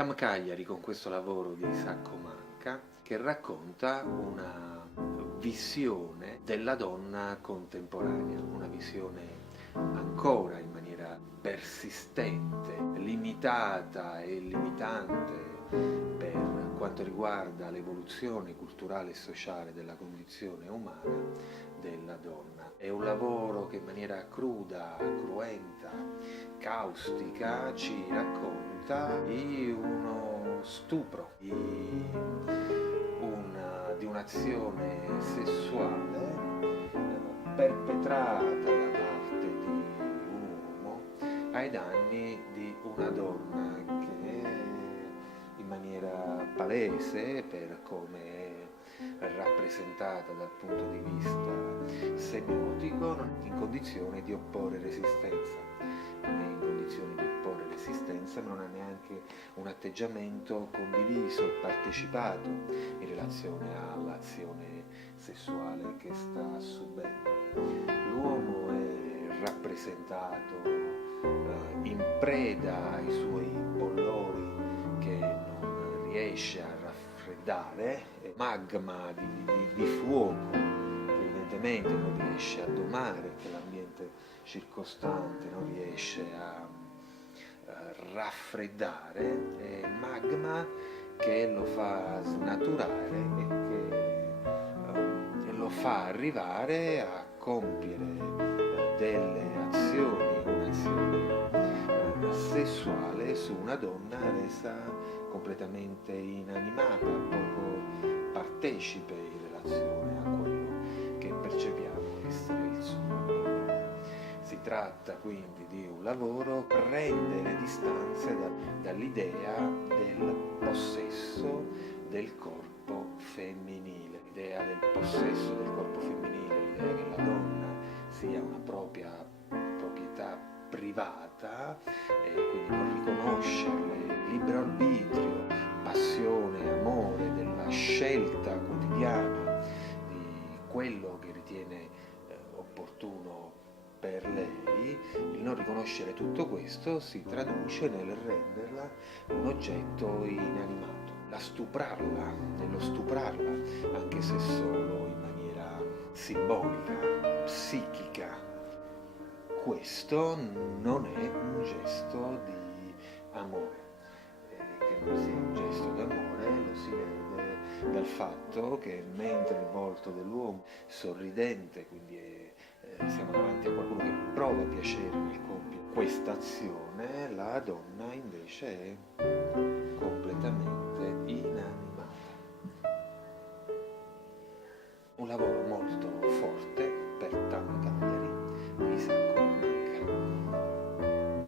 Tam Cagliari con questo lavoro di Sacco Manca che racconta una visione della donna contemporanea, una visione ancora in maniera persistente, limitata e limitante per quanto riguarda l'evoluzione culturale e sociale della condizione umana della donna. È un lavoro che in maniera cruda, cruenta, caustica ci racconta di uno stupro, di un'azione sessuale perpetrata da parte di un uomo ai danni di una donna che in maniera palese, per come è rappresentata dal punto di vista semiotico, non è in condizione di opporre resistenza. Non è in condizione di opporre resistenza, non ha neanche un atteggiamento condiviso e partecipato in relazione all'azione sessuale che sta subendo. L'uomo è rappresentato in preda ai suoi bollori che non riesce a raffreddare, magma di fuoco che evidentemente non riesce a domare, che l'ambiente circostante non riesce a raffreddare, magma che lo fa snaturare e lo fa arrivare a compiere delle azioni, un'azione sessuale su una donna resa completamente inanimata, poco partecipe in relazione a quello che percepiamo essere il suo lavoro. Si tratta quindi di un lavoro per prendere distanze dall'idea del possesso del corpo femminile, l'idea del possesso del corpo femminile, l'idea che la donna sia una propria proprietà privata e quindi non riconoscerle libero arbitrio, passione, amore, della scelta quotidiana di quello che ritiene opportuno per lei. Il non riconoscere tutto questo si traduce nel renderla un oggetto inanimato, nello stuprarla, anche se solo in maniera simbolica, psichica. Questo non è un gesto di amore. Che non sia un gesto d'amore lo si vede dal fatto che mentre il volto dell'uomo sorridente, quindi siamo davanti a qualcuno che prova piacere nel compiere questa azione, la donna invece è completamente inanimata. Un lavoro molto forte per Tam